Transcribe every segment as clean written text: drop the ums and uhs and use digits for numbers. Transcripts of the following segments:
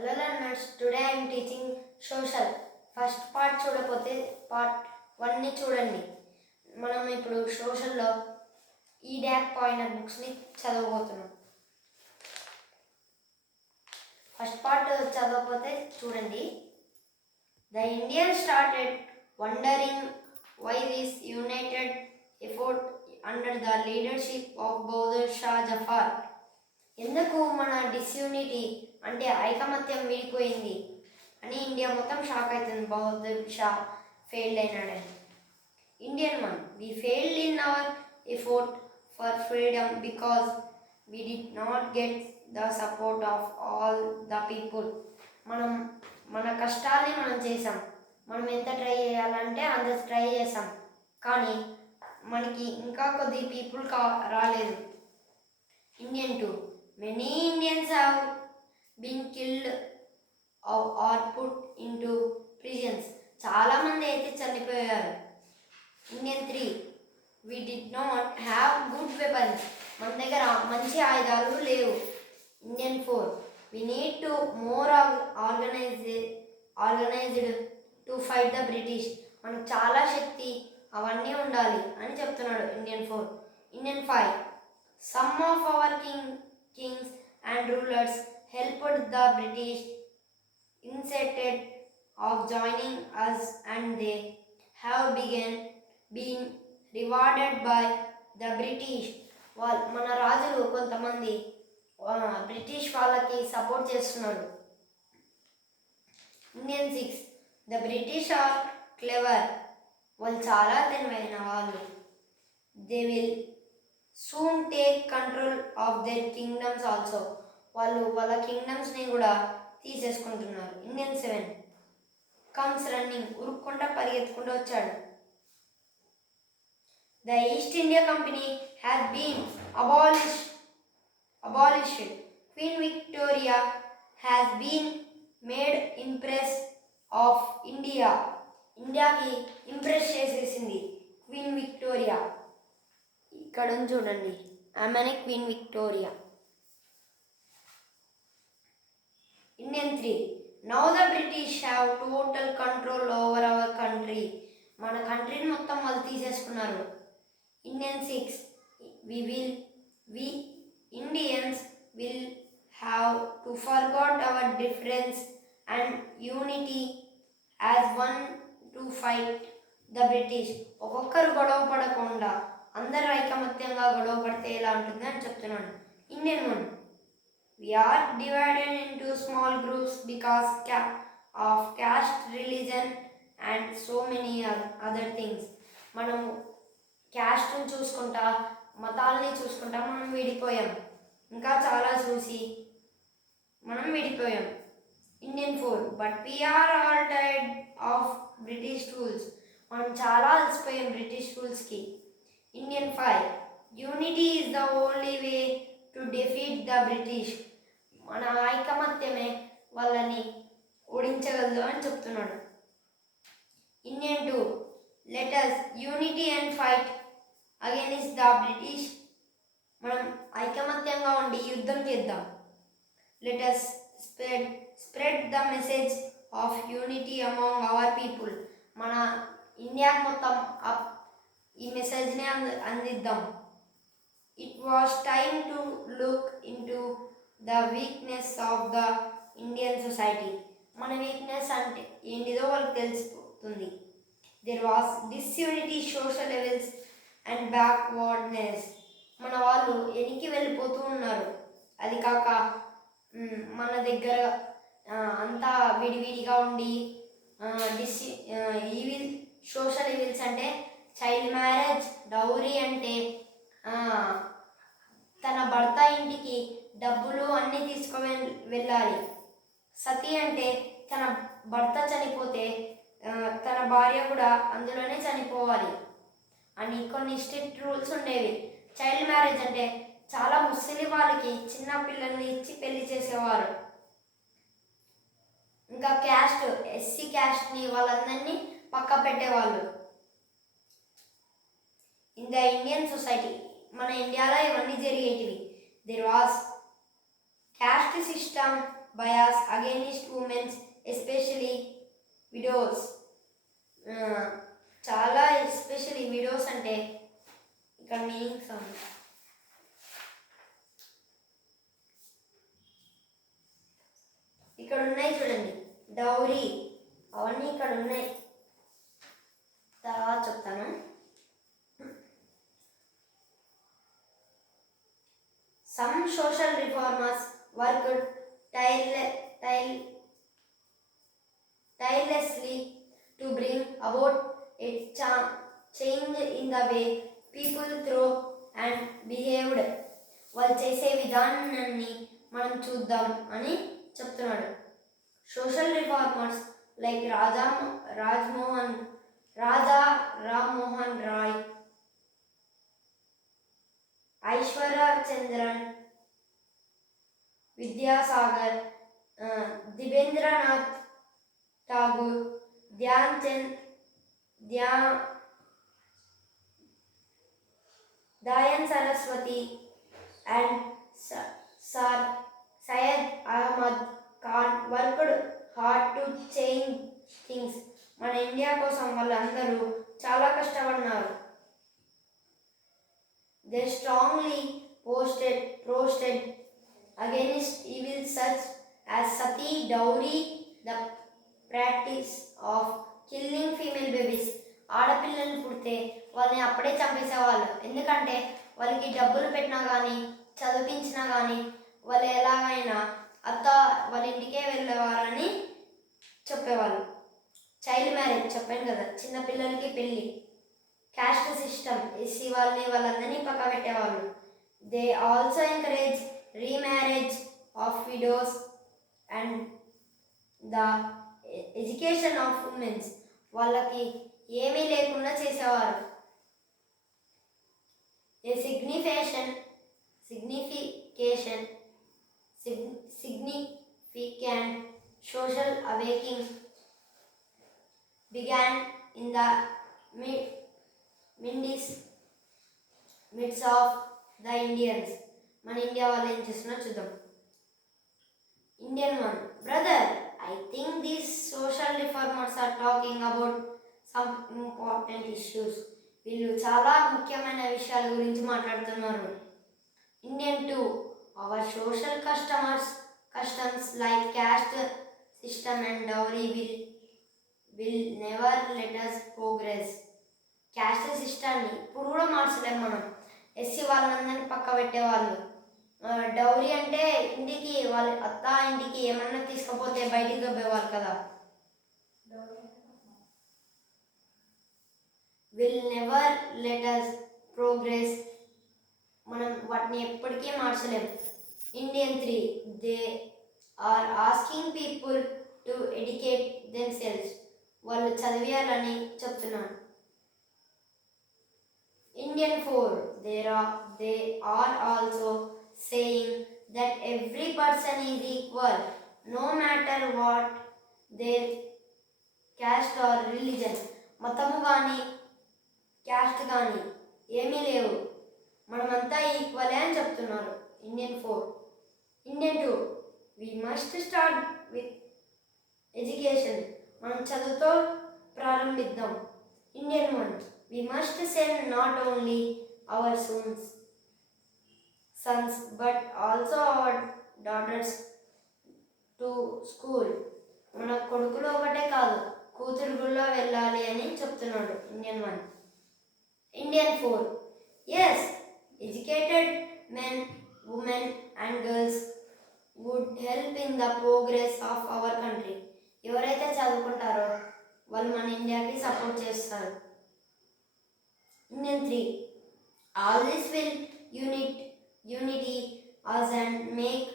Hello learners, today I am teaching social. First part చూడకపోతే పార్ట్ 1ని చూడండి. మనం ఇప్పుడు సోషల్లో ఈడాక్ పాయింటర్ బుక్స్ని చదవబోతున్నాం. ఫస్ట్ పార్ట్ చదవకపోతే చూడండి. The Indians started wondering why this united effort under the leadership of Bahadur Shah Zafar. ఎందుకు మన డిస్యూనిటీ అంటే ఐకమత్యం విడిపోయింది అని ఇండియా మొత్తం షాక్ అవుతుంది. బహదూర్ షా ఫెయిల్డ్ అయినాడని. Indian one, we failed in our effort for freedom because we did not get the support of all the people. మన కష్టాన్ని మనం చేసాం. మనం ఎంత ట్రై చేయాలంటే అంత ట్రై చేసాం, కానీ మనకి ఇంకా కొద్ది పీపుల్ రాలేదు. Indian two, many Indians have been killed or put into prisons. చాలా మంది అయితే చనిపోయారు. Indian three, we did not have good weapons. మన దగ్గర మంచి ఆయుధాలు లేవు. Indian four, we need to more organized to fight the British. మనకు చాలా శక్తి అవన్నీ ఉండాలి అని చెప్తున్నాడు Indian four. Indian five, some of our kings and rulers helped the British instead of joining us, and they have been rewarded by the British. మన రాజులు కొంతమంది బ్రిటిష్ వాళ్ళకి సపోర్ట్ చేస్తున్నారు. Indian six, the British are clever. వాళ్ళు చాలా తెలివైన వాళ్ళు. They will soon take control of their kingdoms also. వాళ్ళు వాళ్ళ కింగ్డమ్స్ని కూడా తీసేసుకుంటున్నారు. Indian seven, comes running. ఉరుక్కుంటా పరిగెత్తుకుంటూ వచ్చాడు. The East India Company has been abolished. Queen Victoria has been made empress of India. ఇండియాకి ఇంప్రెస్ చేసేసింది క్వీన్ విక్టోరియా. ఇక్కడ చూడండి, ఆమెనే Queen Victoria. Indian three, now the British have total control over our country. మన కంట్రీని మొత్తం వాళ్ళు తీసేసుకున్నారు. Indian six, we Indians will have to forgot our difference and unity as one to fight the British. ఒక్కొక్కరు గొడవ పడకుండా అందరూ ఐకమత్యంగా గొడవ పడితే ఎలా ఉంటుంది అని చెప్తున్నాను. Indian one, we are divided into small groups because of caste, religion and so many other things. మనం క్యాస్ట్ని చూసుకుంటా, మతాలని చూసుకుంటా మనం విడిపోయాం. ఇంకా చాలా చూసి మనం విడిపోయాం. Indian four, but we are all tired of British rules. మనం చాలా అలసిపోయాం బ్రిటిష్ రూల్స్కి. Indian five, unity is the only way to defeat the British. మన ఐకమత్యమే వాళ్ళని ఓడించగలదు అని చెప్తున్నాడు. Indian two, let us unity and fight against the British. మనం ఐకమత్యంగా ఉండి యుద్ధం చేద్దాం. Let us spread the message of unity among our people. మన ఇండియా మొత్తం ఈ మెసేజ్ని అందిద్దాం. It was time to look into the weakness of the Indian society. మన వీక్నెస్ అంటే ఏంటిదో వాళ్ళకి తెలిసిపోతుంది. There was disunity, social levels and backwardness. మన వాళ్ళు వెనక్కి వెళ్ళిపోతూ ఉన్నారు. అది కాక మన దగ్గర అంతా విడివిడిగా ఉండి సోషల్ ఈవిల్స్ అంటే చైల్డ్ మ్యారేజ్, డౌరీ అంటే తన భర్త ఇంటికి డబ్బులు అన్నీ వెళ్ళాలి. సతీ అంటే తన భర్త చనిపోతే తన భార్య కూడా అందులోనే చనిపోవాలి అని కొన్ని స్ట్రిక్ట్ రూల్స్ ఉండేవి. చైల్డ్ మ్యారేజ్ అంటే చాలా ముసలి వాళ్ళకి చిన్న పిల్లల్ని ఇచ్చి పెళ్లి చేసేవారు. ఇంకా క్యాస్ట్, ఎస్సీ క్యాస్ట్ని వాళ్ళందరినీ పక్క పెట్టేవాళ్ళు. ఇన్ ద ఇండియన్ సొసైటీ, మన ఇండియాలో ఇవన్నీ జరిగేటివి. There was caste system bias against women, especially widows. చాలా ఎస్పెషల్లీ విడోస్ అంటే ఇక్కడ మీనింగ్స్ ఇక్కడ ఉన్నాయి చూడండి, డౌరీ అవన్నీ ఇక్కడ ఉన్నాయి, తర్వాత చెప్తాను. Some social reformers work tirelessly to bring about a change in the way people thought and behaved. వాళ్ళు చేసే విధానాన్ని మనం చూద్దాం అని చెప్తున్నాడు. Social reformers like Raja Rammohan Roy, Aishwarya Chandran, Vidyasagar, Devendranath Tagore, Dayanand Saraswati and Sir Syed Ahmed Khan worked hard to change things. మన ఇండియా కోసం వాళ్ళందరూ చాలా కష్టపడినారు. They strongly protested against evil such as sati, dowry, the practice of killing female babies. ఆడపిల్లలు పుడితే వాళ్ళని అప్పుడే చంపేసేవాళ్ళు. ఎందుకంటే వాళ్ళకి డబ్బులు పెట్టినా కానీ చదివించినా కానీ వాళ్ళు ఎలాగైనా వాళ్ళ ఇంటికే వెళ్ళేవారని చెప్పేవాళ్ళు. చైల్డ్ మ్యారేజ్ చెప్పాను కదా, చిన్నపిల్లలకి పెళ్ళి. క్యాస్ట్ సిస్టమ్, ఎస్సీ వాళ్ళందరినీ పక్క పెట్టేవాళ్ళు. They also encourage remarriage of widows and the education of women's. వాళ్ళకి ఏమీ లేకుండా చేసేవారు. ఏ significant social awakening began in the midst of the Indians. మన ఇండియా వాళ్ళు ఏం చేస్తున్నా చూద్దాం. Indian one, brother, I think these social reformers are talking about some important issues. వీళ్ళు చాలా ముఖ్యమైన విషయాల గురించి మాట్లాడుతున్నారు. Indian two, our social customs like caste system and dowry will never let us progress. Caste సిస్టమ్ని ఇప్పుడు కూడా మార్చలేము మనం. ఎస్సీ వాళ్ళందరినీ పక్క పెట్టేవాళ్ళు. డౌరీ అంటే ఇంటికి వాళ్ళ ఇంటికి ఏమన్నా తీసుకపోతే బయటికి దొబ్బేవాళ్ళు కదా. Will never let us progress, మనం వాటిని ఎప్పటికీ మార్చలేము. Indian three, they are asking people to educate themselves, వాళ్ళు చదివేయాలని చెప్తున్నారు. Indian 4, they are also saying that every person is equal, no matter what their caste or religion. మతము కానీ క్యాస్ట్ కానీ ఏమీ లేవు, మనమంతా ఈక్వలే అని చెప్తున్నారు. ఇండియన్ 4. ఇండియన్ 2, we must start with education, మనం చదువుతో ప్రారంభిద్దాం. ఇండియన్ 1, we must send not only our sons but also our daughters to school. మన కొడుకులు ఒకటే కాదు, కూతురులో వెళ్ళాలి అని చెప్తున్నాడు ఇండియన్ 1. ఇండియన్ 4, yes, educated men, women and girls would help in the progress of our country. ఎవరైతే చదువుకుంటారో వాళ్ళు మన ఇండియాకి సపోర్ట్ చేస్తారు. Indian 3, all this will unity us and make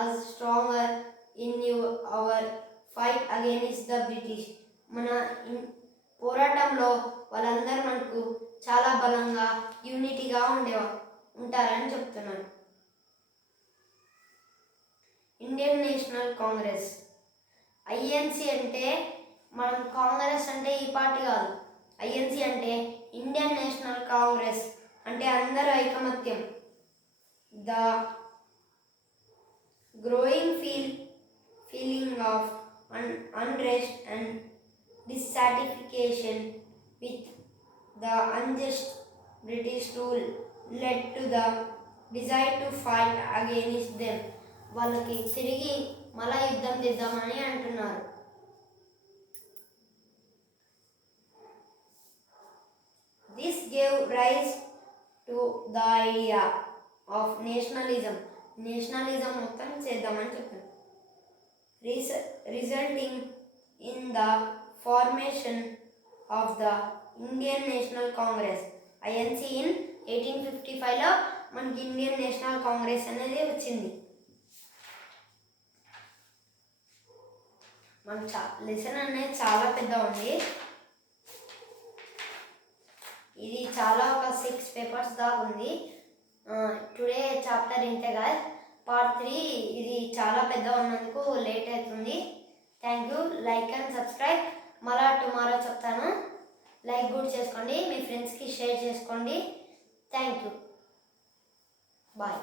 us stronger in our fight against the British. మన పోరాటంలో వాళ్ళందరూ మనకు చాలా బలంగా యూనిటీగా ఉంటారని చెప్తున్నారు. ఇండియన్ నేషనల్ కాంగ్రెస్, ఐఎన్సి అంటే మనం కాంగ్రెస్ అంటే ఈ పార్టీ కాదు. ఐఎన్సి అంటే ఇండియన్ నేషనల్ కాంగ్రెస్, అంటే అందరూ ఐకమత్యం. The growing feeling of unrest and dissatisfaction with the unjust British rule led to the desire to fight against them. వాళ్ళకి తిరిగి మళ్ళా యుద్ధం చేద్దామని అంటున్నారు. This gave rise to the idea of nationalism. Nationalism మొత్తం చేద్దామని చెప్పారు. Resulting in the formation of the Indian National Congress INC in 1855లో మనకి ఇండియన్ నేషనల్ కాంగ్రెస్ అనేది వచ్చింది. మన లెసన్ అనేది చాలా పెద్ద ఉంది. ఇది చాలా ఒక 6 పేపర్స్ దాకా ఉంది. టుడే చాప్టర్ ఇంతే కదా. పార్ట్ 3 ఇది చాలా పెద్ద ఉన్నందుకు లేట్ అవుతుంది. Thank you. Like and subscribe. మళ్ళా టుమారో చెప్తాను. లైక్ కూడా చేసుకోండి, మీ ఫ్రెండ్స్కి షేర్ చేసుకోండి. Thank you. బాయ్.